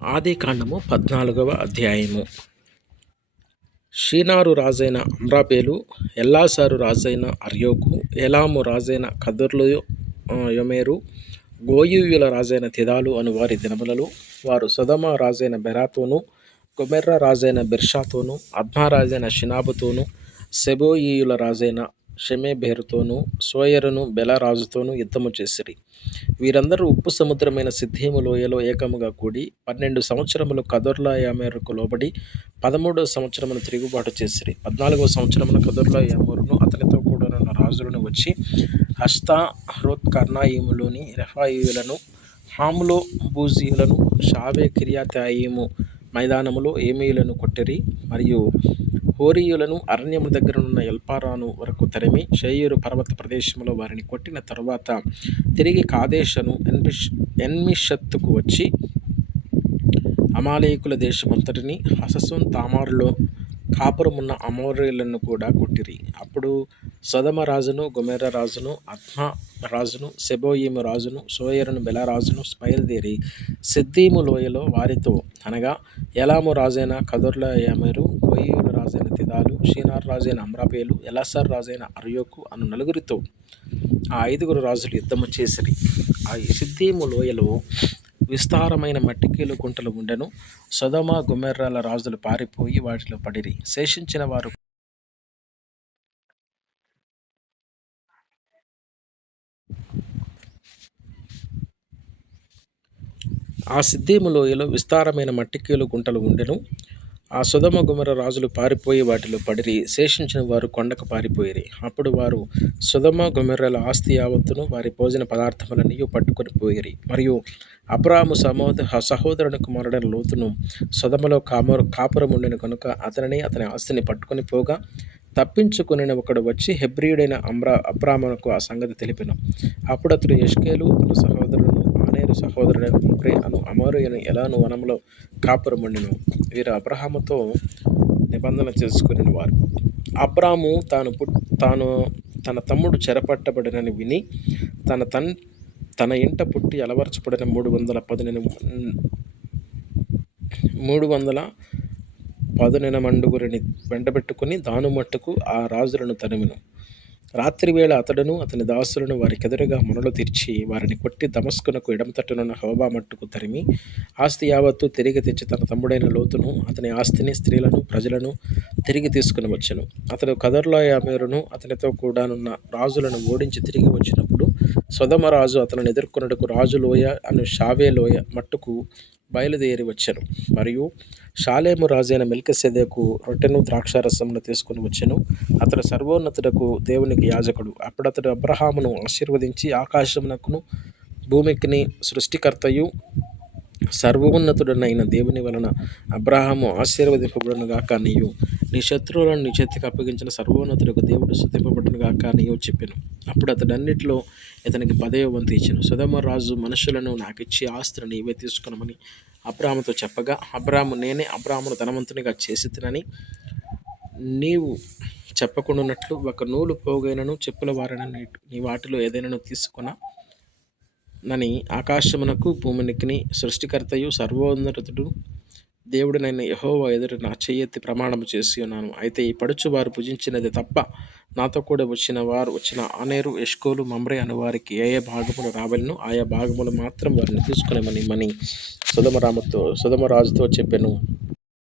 ఆదికాండము పద్నాలుగవ అధ్యాయము. షీనారు రాజైన అమ్రాపేలు ఎల్లాసారు రాజైన అర్యోకు ఎలాము రాజైన కదుర్లు యొమేరు గోయూయుల రాజైన తిదాలు అను వారి దినములలో వారు సదమ రాజైన బెరాతోను గొమెర్ర రాజైన బిర్షాతోను అద్మా రాజైన షినాబుతోను సెబోయియుల రాజైన షెమెబెరుతోనూ సోయరును బెలరాజుతోనూ యుద్ధము చేసిరి. వీరందరూ ఉప్పు సముద్రమైన సిద్ధీము లోయలో ఏకముగా కూడి పన్నెండు సంవత్సరములు కదొర్లాయామేరుకు లోబడి పదమూడవ సంవత్సరమును తిరుగుబాటు చేసిరి. పద్నాలుగవ సంవత్సరమున కదొర్లాయామూరును అతనితో కూడానున్న రాజులను వచ్చి హస్తా హృత్ కర్ణాయిములోని రెఫాయియులను హాములో బూజీయులను షావే కిరియాతాయిము మైదానములో ఏమీయులను కొట్టిరి. మరియు హోరీయులను అరణ్యము దగ్గరనున్న ఎల్పారాను వరకు తరిమి షేయూరు పర్వత ప్రదేశంలో వారిని కొట్టిన తరువాత తిరిగి కాదేశను ఎన్మిష్ ఎన్మిషత్తుకు వచ్చి అమాలేకుల దేశమంతటిని హససున్ తామారులో కాపురమున్న అమోరీలను కూడా కొట్టిరి. అప్పుడు సొదమ రాజును గొమెర రాజును అత్మ రాజును సెబోయిము రాజును సోయరును బెలరాజును బయలుదేరి సిద్దీము లోయలో వారితో అనగా ఎలాము రాజైన కదుర్లయమరు కొయ్యూరు రాజైన తిదాలు షీనార్ రాజైన అమ్రాపేలు ఎలాసార్ రాజైన అర్యోకు అను నలుగురితో ఆ ఐదుగురు రాజులు యుద్ధము చేసిరి. ఆ సిద్దీము లోయలో విస్తారమైన మట్టికీలు గుంటలు ఉండెను. సొదమ గుమెర్రాల రాజులు పారిపోయి వాటిలో పడిరి. శేషించిన వారు ఆ సిద్ధీము లోయలో విస్తారమైన మట్టికీలు గుంటలు ఉండెను. ఆ సుధమ గుమర రాజులు పారిపోయి వాటిలో పడిరి శేషించిన వారు కొండకు పారిపోయిరి. అప్పుడు వారు సుధమ గుమెర్రల ఆస్తి యావత్తును వారి భోజన పదార్థములన్నీ పట్టుకొని పోయిరి. మరియు అబ్రాము సమోద సహోదరుని కుమారుడైన లోతును సుధమలో కామరు కాపురం ఉండిన కనుక అతనిని అతని ఆస్తిని పట్టుకొని పోగా తప్పించుకుని ఒకడు వచ్చి హెబ్రియుడైన అమ్రా అబ్రామునకు ఆ సంగతి తెలిపిన. అప్పుడు అతడు యష్కేలు సహోదరుడు అనేరు సహోదరుడైన ముమ్రే అను. అమోరియను ఎలాను వనంలో కాపురముండెను వీరు అబ్రహాముతో నిబంధన చేసుకుని వారు. అబ్రాము తాను పుట్ తాను తన తమ్ముడు చెరపట్టబడినని విని తన తన్ తన ఇంట పుట్టి అలవరచబడిన మూడు వందల పదిహేను మూడు వందల పదునెన మండుగురిని వెంటబెట్టుకుని దానుమట్టుకు ఆ రాజులను తరిమిను. రాత్రివేళ అతడును అతని దాసులను వారికెదురుగా మొనలు తీర్చి వారిని కొట్టి దమస్కునకు ఎడమతట్టునున్న హోబా మట్టుకు తరిమి ఆస్తి యావత్తు తిరిగి తెచ్చి తన తమ్ముడైన లోతును అతని ఆస్తిని స్త్రీలను ప్రజలను తిరిగి తీసుకుని వచ్చెను. అతడు కదర్లాయామేరును అతనితో కూడానున్న రాజులను ఓడించి తిరిగి వచ్చినప్పుడు రాజు అతను ఎదుర్కొన్నట్టుకు రాజు లోయ అను షావే లోయ మట్టుకు బయలుదేరి వచ్చాను. మరియు షాలేము రాజైన మెల్కసెదకు రొట్టెను ద్రాక్షారసమును తీసుకుని వచ్చెను. అతడు సర్వోన్నతుడకు దేవునికి యాజకుడు. అప్పుడు అతడు అబ్రహామును ఆశీర్వదించి ఆకాశమునకును భూమికిని సృష్టికర్తయు సర్వోన్నతుడనైన దేవుని వలన అబ్రహాము ఆశీర్వదింపబడును గాక నీయు. నీ శత్రువులను నీ చేతికి అప్పగించిన సర్వోన్నతుడికి దేవుడు శుద్ధింపబడును గాక నీవు చెప్పాను. అప్పుడు అతడన్నిటిలో ఇతనికి పదే వంతు ఇచ్చాను. సుధమ రాజు మనుషులను నాకు ఇచ్చి ఆస్తులను నీవే తీసుకునమని అబ్రాహ్మతో చెప్పగా అబ్రాహ్ము నేనే అబ్రాహ్మును ధనవంతునిగా చేసి తినని నీవు చెప్పకుండాన్నట్లు ఒక నూలు పోగైనను చెప్పుల వారని నీ వాటిలో ఏదైనా తీసుకున్నా నని ఆకాశమునకు భూమినికి సృష్టికర్తయు సర్వోన్నతుడు దేవుడినైన యహోవా ఎదురు నా చెయ్యెత్తి ప్రమాణం చేసి ఉన్నాను అయితే ఈ పడుచు వారు భుజించినది తప్ప నాతో కూడా వచ్చిన వారు వచ్చిన ఆనేరు ఎష్కోలు మమ్రే అను వారికి ఏ ఏ భాగములు రావలను ఆయా భాగములు మాత్రం వారిని తీసుకునేమని మని సుధమరామతో సుధమరాజుతో చెప్పాను.